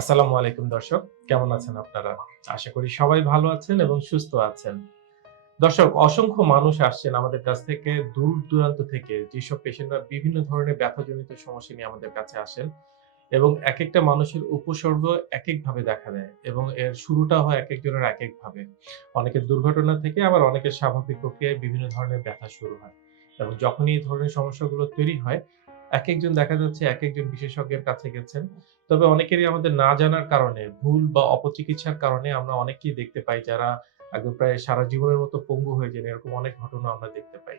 আসসালামু আলাইকুম দর্শক, কেমন আছেন আপনারা? আশা করি সবাই ভালো আছেন এবং সুস্থ আছেন। দর্শক, অসংখ্য মানুষ আসছেন আমাদের কাছ থেকে, দূর দূরান্ত থেকে, যেসব পেশেন্টরা বিভিন্ন ধরনের ব্যথাজনিত সমস্যা নিয়ে আমাদের কাছে আসেন এবং এক একটা মানুষের উপসর্গ এক এক ভাবে দেখা দেয় এবং এর শুরুটা হয় এক একজনের এক এক ভাবে অনেকের দুর্ঘটনা থেকে আবার অনেকের স্বাভাবিক প্রক্রিয়ায় বিভিন্ন ধরনের ব্যথা শুরু হয় এবং যখনই এই ধরনের সমস্যাগুলো তৈরি হয় এক একজন দেখা যাচ্ছে এক একজন বিশেষজ্ঞের কাছে গেছেন। তবে অনেকেরই আমাদের না জানার কারণে, ভুল বা অপচিকিৎসার কারণে আমরা অনেকেই দেখতে পাই যারা একদম প্রায় সারা জীবনের মতো পঙ্গু হয়ে যান, এরকম অনেক ঘটনা আমরা দেখতে পাই।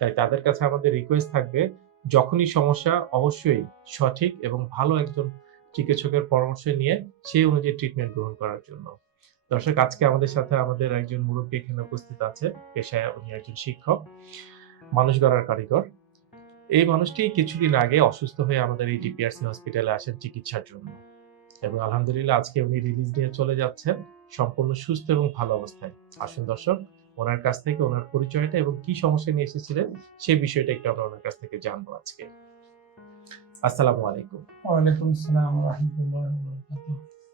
তাই তাদের কাছে আমাদের রিকোয়েস্ট থাকবে, যখনই সমস্যা অবশ্যই সঠিক এবং ভালো একজন চিকিৎসকের পরামর্শ নিয়ে সেই অনুযায়ী ট্রিটমেন্ট গ্রহণ করার জন্য। দর্শক, আজকে আমাদের সাথে আমাদের একজন মুরব্বী এখানে উপস্থিত আছে, পেশায় উনি একজন শিক্ষক, মানুষ গড়ার কারিগর। এই মানুষটি কিছুদিন আগে অসুস্থ হয়ে আমাদের এই ডিপিআরসি হসপিটালে আসেন চিকিৎসার জন্য। এবং আলহামদুলিল্লাহ আজকে উনি রিলিজ নিয়ে চলে যাচ্ছেন সম্পূর্ণ সুস্থ এবং ভালো অবস্থায়। আসুন দর্শক ওনার কাছ থেকে ওনার পরিচয়টা এবং কি সমস্যা নিয়ে এসেছিলেন সেই বিষয়টা একটু আমরা ওনার কাছ থেকে জানব আজকে। আসসালামু আলাইকুম। ওয়ালাইকুম আসসালাম রহমতুল্লাহ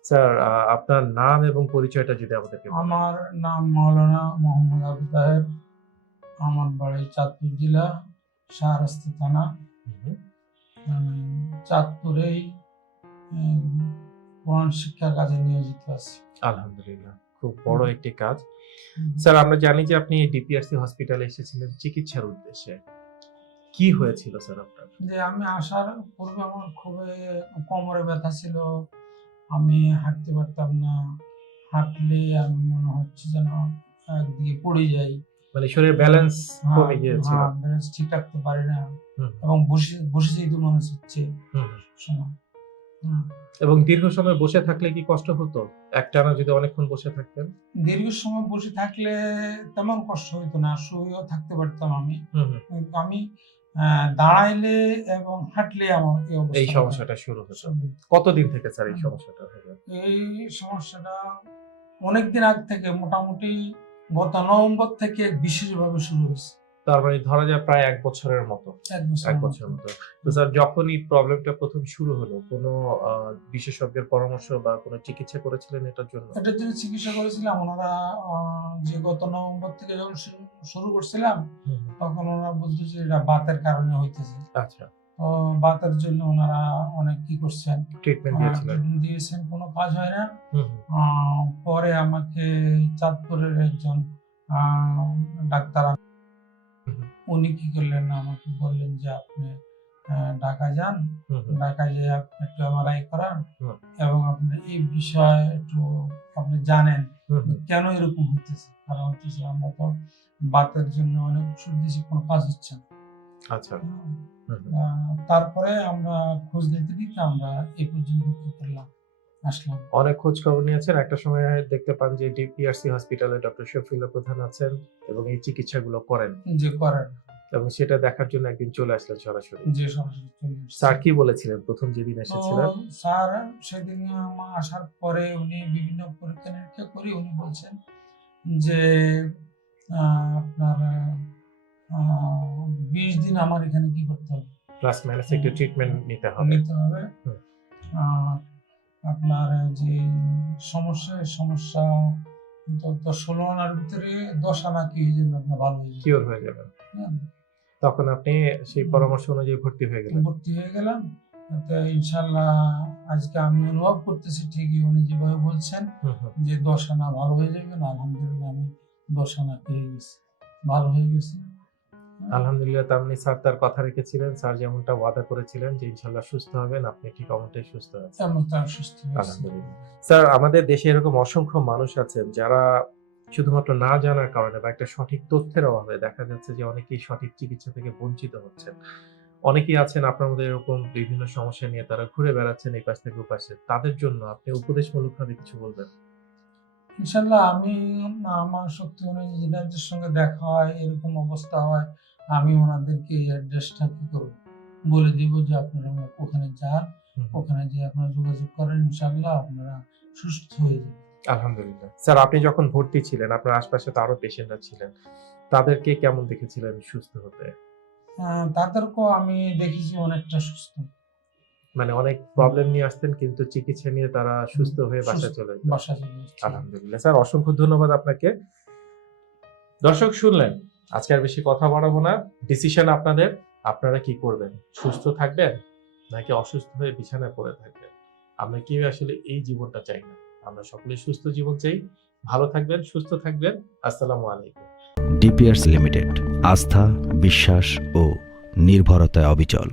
স্যার আহ, আপনার নাম এবং পরিচয়টা যদি আমাদেরকে আমার নাম মাওলানা মোহাম্মদ আবু তাহের। আমার বাড়ি চাঁদপুর জেলা। শাহরাস্তি থানা চাঁদপুরেই কোরআন শিক্ষার কাজে নিয়োজিত আছি। আলহামদুলিল্লাহ খুব বড় একটি কাজ। স্যার আমরা জানি যে আপনি ডিপিআরসি হসপিটালে এসেছিলেন চিকিৎসার উদ্দেশ্যে। কি হয়েছিল স্যার আপনার? যে আমি আসার পূর্বে আমার খুবই কোমরে ব্যথা ছিল আমি হাঁটতে পারতাম না হাঁটলে আমি মনে হচ্ছে যেন একদিকে পড়ে যাই। মানে শরীরের ব্যালেন্স কমে হ্যাঁ, balance ঠিক রাখতে পারি না। এবং বসে বসে যেতে মনে হচ্ছে। এবং দীর্ঘ সময় বসে থাকলে কি কষ্ট হতো? একটানা যদি অনেকক্ষণ বসে থাকতেন? দীর্ঘ সময় বসে থাকলে তেমন কষ্ট হইতো না শুয়েও থাকতে পারতাম আমি। আমি দাঁড়াইলে এবং হাঁটলে আমার এই হতো। সমস্যাটা শুরু হতো। কতদিন থেকে স্যার এই সমস্যাটা এই সমস্যাটা অনেকদিন আগ থেকে মোটামুটি গত নভেম্বর থেকে বিশেষভাবে শুরু হয়েছে। তার মানে ধরা যায় প্রায় এক বছরের মতো। এক বছরের মতো। তো স্যার যখনই প্রবলেমটা প্রথম শুরু হলো কোনো বিশেষজ্ঞের পরামর্শ বা কোনো চিকিৎসা করেছিলেন এটার জন্য? এটার জন্য চিকিৎসা করেছিলাম। ওনারা যে গত নভেম্বর থেকে যখন শুরু- শুরু করছিলাম। তখন ওনারা বলতো যে এটা বাতের কারণে হইতেছে। আচ্ছা। বাতের জন্য ওনারা অনেক করছেন। ট্রিটমেন্ট দিয়েছিলেন। দিয়েছেন কোনো কাজ হয় না। পরে আমাকে চাঁদপুরের একজন ডাক্তার উনি কি করলেন আমাকে বললেন যে আপনি ঢাকা যান হুম, হুম। ঢাকা যেয়ে আপনি একটু এমআরআই করান এবং আপনি এই বিষয়ে একটু আপনি জানেন। কেন এরকম হইতেছে? কারণ হচ্ছে আমরা তো বাতের জন্য অনেক ওষুধ দিয়েছি কোনো কাজ হচ্ছে না। আচ্ছা। তারপরে আমরা খোঁজ নিতে দিতে আমরা এই পর্যন্ত কি করলাম আসলাম। অনেক খোঁজ খবর নিয়েছেন। একটা সময় দেখতে পান যে ডিপিআরসি হসপিটালে ডক্টর শফিউল্লাহ প্রধান আছেন এবং এই চিকিৎসাগুলো করেন। যে করেন। এবং সেটা দেখার জন্য একদিন চলে আসলেন সরাসরি। সরাসরি স্যার কি বলেছিলেন প্রথম যেদিন এসেছিলেন? স্যার সেদিন আমার আসার পরে উনি বিভিন্ন পরীক্ষা নিরীক্ষা করে উনি বলছেন যে আপনার বিশ দিন আমার এখানে কি করতে হবে? প্লাস মাইনাস একটু ট্রিটমেন্ট নিতে হবে। নিতে হবে। আর আপনার যে সমস্যা সমস্যা তো ষোলো আনার ভিতরে দশ আনা কি হয়ে যাবে? আপনার ভালো হয়ে কিওর হয়ে যাবেন হ্যাঁ। তখন আপনি সেই পরামর্শ অনুযায়ী ভর্তি হয়ে গেলেন। ভর্তি হয়ে গেলাম। তো ইনশাল্লাহ আজকে আমি অনুভব করতেছি ঠিকই। উনি যেভাবে বলছেন। যে দশ আনা ভালো হয়ে যাবে না আলহামদুলিল্লাহ আমি দশ আনা পেয়ে গেছি। ভালো হয়ে গেছে। আলহামদুলিল্লাহ তার মানে স্যার তার কথা রেখেছিলেন। স্যার যেমনটা ওয়াদা করেছিলেন যে ইনশাল্লাহ সুস্থ হবেন আপনি ঠিক অমনটাই সুস্থ আছেন। তেমন আলহামদুলিল্লাহ। স্যার আমাদের দেশে এরকম অসংখ্য মানুষ আছেন যারা শুধুমাত্র না জানার কারণে বা একটা সঠিক তথ্যের অভাবে দেখা যাচ্ছে যে অনেকেই সঠিক চিকিৎসা থেকে বঞ্চিত হচ্ছেন। অনেকেই আছেন আপনার মধ্যে এরকম বিভিন্ন সমস্যা নিয়ে তারা ঘুরে বেড়াচ্ছেন এই পাশ থেকে ওপাশে। তাদের জন্য আপনি উপদেশমূলক ভাবে কিছু বলবেন? ইনশাল্লাহ আমি আমার শক্তি অনুযায়ী যেটাদের সঙ্গে দেখা হয় এরকম অবস্থা হয় আমি ওনাদেরকে এই অ্যাড্রেসটা কি করব? বলে দিব যে আপনারা ওখানে যান ওখানে যে আপনারা যোগাযোগ করেন ইনশাল্লাহ আপনারা সুস্থ হয়ে যাবেন। আলহামদুলিল্লাহ। স্যার আপনি যখন ভর্তি ছিলেন আপনার আশপাশে তো আরও পেশেন্টরা ছিলেন তাদেরকে কেমন দেখেছিলেন সুস্থ হতে? আহ, তাদেরকেও আমি দেখেছি অনেকটা সুস্থ। মানে অনেক প্রবলেম নিয়ে আসতেন কিন্তু চিকিৎসা নিয়ে তারা সুস্থ হয়ে বাসা চলে। আলহামদুলিল্লাহ। স্যার অসংখ্য ধন্যবাদ আপনাকে। দর্শক শুনলেন? আজকে আর বেশি কথা বাড়াবো না। ডিসিশন আপনাদের আপনারা কি করবেন? সুস্থ থাকবেন নাকি অসুস্থ হয়ে বিছানায় পড়ে থাকবেন? আমরা কেউ আসলে এই জীবনটা চাই না। আমরা সকলে সুস্থ জীবন চাই। ভালো থাকবেন সুস্থ থাকবেন। আসসালামু আলাইকুম। ডিপিআরস লিমিটেড আস্থা বিশ্বাস ও নির্ভরতায় অবিচল।